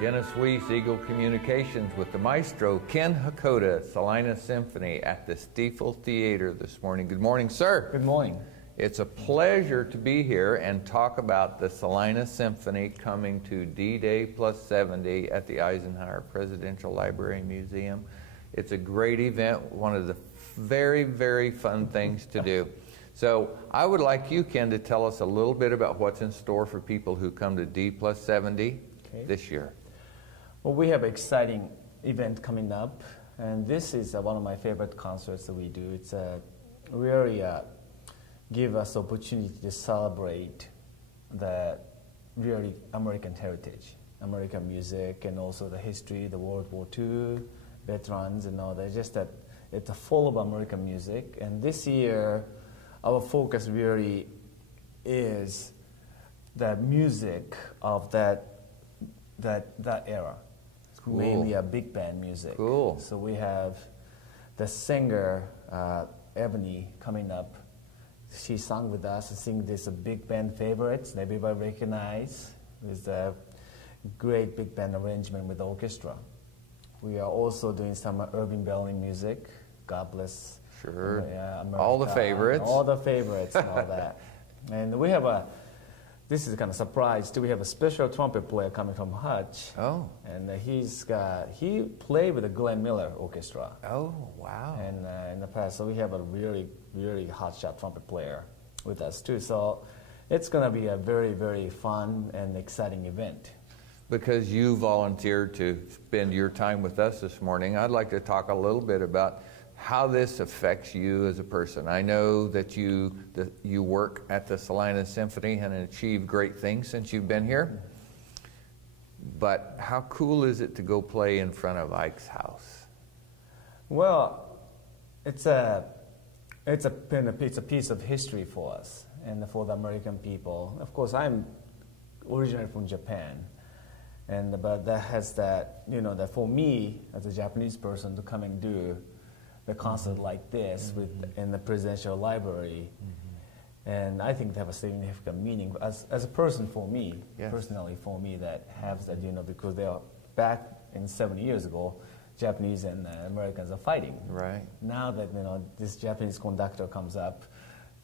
Dennis Weiss, Eagle Communications, with the maestro, Ken Hakoda, Salina Symphony at the Stiefel Theater this morning. Good morning, sir. Good morning. It's a pleasure to be here and talk about the Salina Symphony coming to D-Day plus 70 at the Eisenhower Presidential Library and Museum. It's a great event, one of the very, very fun things to do. So I would like you, Ken, to tell us a little bit about what's in store for people who come to D plus 70 this year. Well, we have an exciting event coming up, and this is one of my favorite concerts that we do. It's really give us opportunity to celebrate the really American heritage, American music, and also the history, the World War II, veterans and all that. Just that it's full of American music, and this year our focus really is the music of that era. Cool. Mainly a big band music. Cool. So we have the singer Ebony coming up. She sang with us and sing this big band favorites that everybody recognize with a great big band arrangement with the orchestra. We are also doing some Irving Berlin music. God bless. Sure. America, all the favorites. All the favorites and all that. And we have this is kind of surprise too. We have a special trumpet player coming from Hutch. Oh. And he played with the Glenn Miller Orchestra. Oh, wow. And in the past, so we have a really, really hotshot trumpet player with us too. So it's going to be a very, very fun and exciting event. Because you volunteered to spend your time with us this morning, I'd like to talk a little bit about how this affects you as a person. I know that you work at the Salina Symphony and achieved great things since you've been here. But how cool is it to go play in front of Ike's house? Well, it's a piece of history for us and for the American people. Of course, I'm originally from Japan, but that has that that for me as a Japanese person to come and do the concert like this in the presidential library, and I think they have a significant meaning as a person for me, personally for me, that has that because they are back in 70 years ago, Japanese and Americans are fighting. Right. Now that this Japanese conductor comes up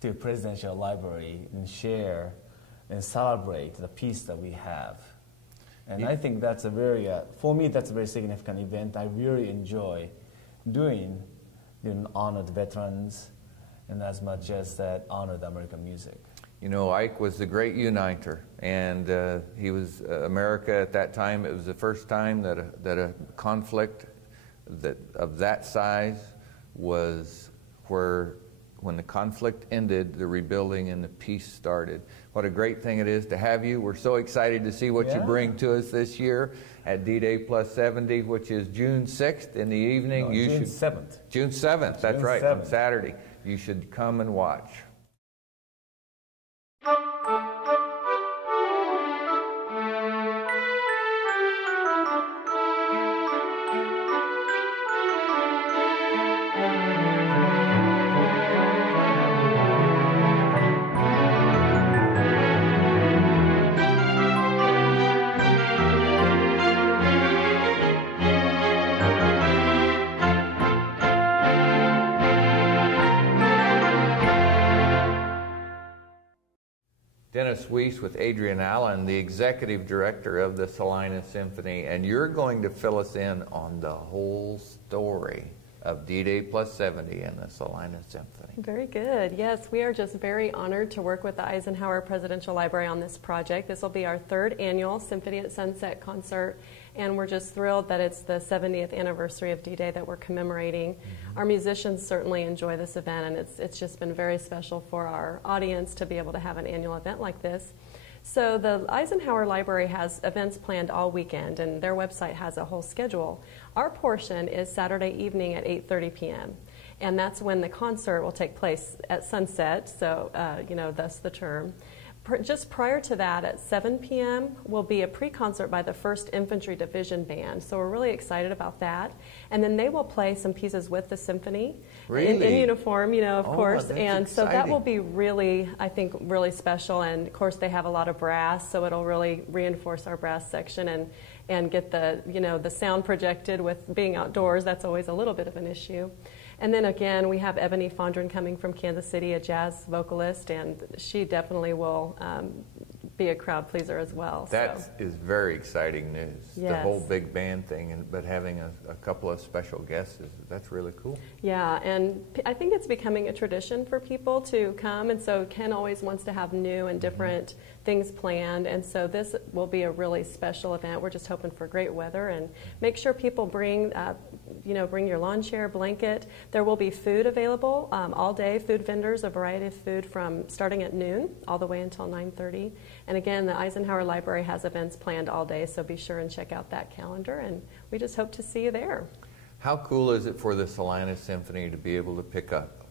to presidential library and share and celebrate the peace that we have, and I think that's for me that's a very significant event. I really enjoy doing. Honor the veterans, and as much as that, honor the American music. You know, Ike was the great uniter, and he was America at that time. It was the first time that a conflict of that size was when the conflict ended, the rebuilding and the peace started. What a great thing it is to have you. We're so excited to see what you bring to us this year at D-Day plus 70, which is June 6th in the evening. June 7th. June 7th, that's right, 7th. On Saturday. You should come and watch. Dennis Weiss with Adrian Allen, the executive director of the Salina Symphony, and you're going to fill us in on the whole story of D-Day plus 70 and the Salina Symphony. Very good. Yes, we are just very honored to work with the Eisenhower Presidential Library on this project. This will be our 3rd annual Symphony at Sunset concert, and we're just thrilled that it's the 70th anniversary of D-Day that we're commemorating. Our musicians certainly enjoy this event, and it's just been very special for our audience to be able to have an annual event like this. So the Eisenhower Library has events planned all weekend, and their website has a whole schedule. Our portion is Saturday evening at 8:30 p.m., and that's when the concert will take place at sunset, so, thus the term. Just prior to that, at 7 p.m., will be a pre-concert by the 1st Infantry Division Band. So we're really excited about that. And then they will play some pieces with the symphony in uniform, of course. And so that will be really, I think, really special. And, of course, they have a lot of brass, so it'll really reinforce our brass section and get the, the sound projected with being outdoors. That's always a little bit of an issue. And then again, we have Ebony Fondren coming from Kansas City, a jazz vocalist, and she definitely will be a crowd pleaser as well. That is very exciting news. Yes. The whole big band thing, but having a couple of special guests, that's really cool. Yeah, and I think it's becoming a tradition for people to come, and so Ken always wants to have new and different things planned, and so this will be a really special event. We're just hoping for great weather, and make sure people bring bring your lawn chair, blanket. There will be food available all day, food vendors, a variety of food from starting at noon all the way until 9:30. And again, the Eisenhower Library has events planned all day, so be sure and check out that calendar, and we just hope to see you there. How cool is it for the Salina Symphony to be able to pick up,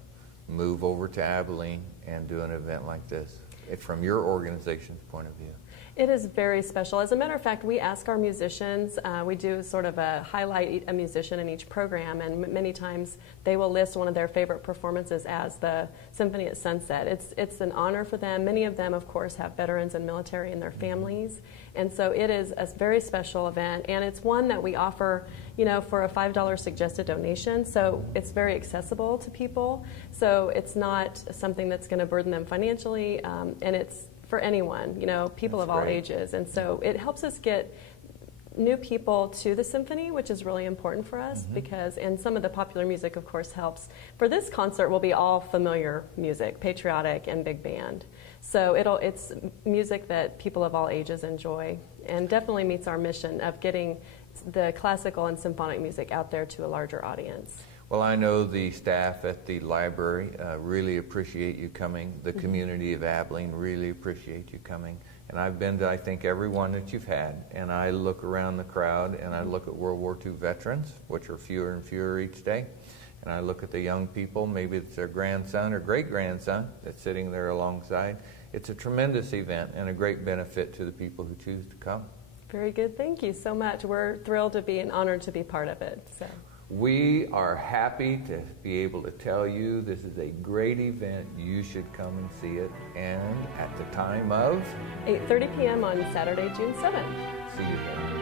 move over to Abilene, and do an event like this, from your organization's point of view? It is very special. As a matter of fact, we ask our musicians, we do sort of highlight a musician in each program, and many times they will list one of their favorite performances as the Symphony at Sunset. It's an honor for them. Many of them, of course, have veterans and military in their families, and so it is a very special event, and it's one that we offer, for a $5 suggested donation, so it's very accessible to people. So it's not something that's going to burden them financially, and it's for anyone, people of all ages. And so it helps us get new people to the symphony, which is really important for us and some of the popular music, of course, helps. For this concert will be all familiar music, patriotic and big band. So it's music that people of all ages enjoy, and definitely meets our mission of getting the classical and symphonic music out there to a larger audience. Well, I know the staff at the library really appreciate you coming. The community of Abilene really appreciate you coming. And I've been to, I think, every one that you've had. And I look around the crowd, and I look at World War II veterans, which are fewer and fewer each day. And I look at the young people, maybe it's their grandson or great-grandson that's sitting there alongside. It's a tremendous event and a great benefit to the people who choose to come. Very good. Thank you so much. We're thrilled to be and honored to be part of it. So. We are happy to be able to tell you this is a great event. You should come and see it. And at the time of 8:30 p.m. on Saturday, June 7th. See you then.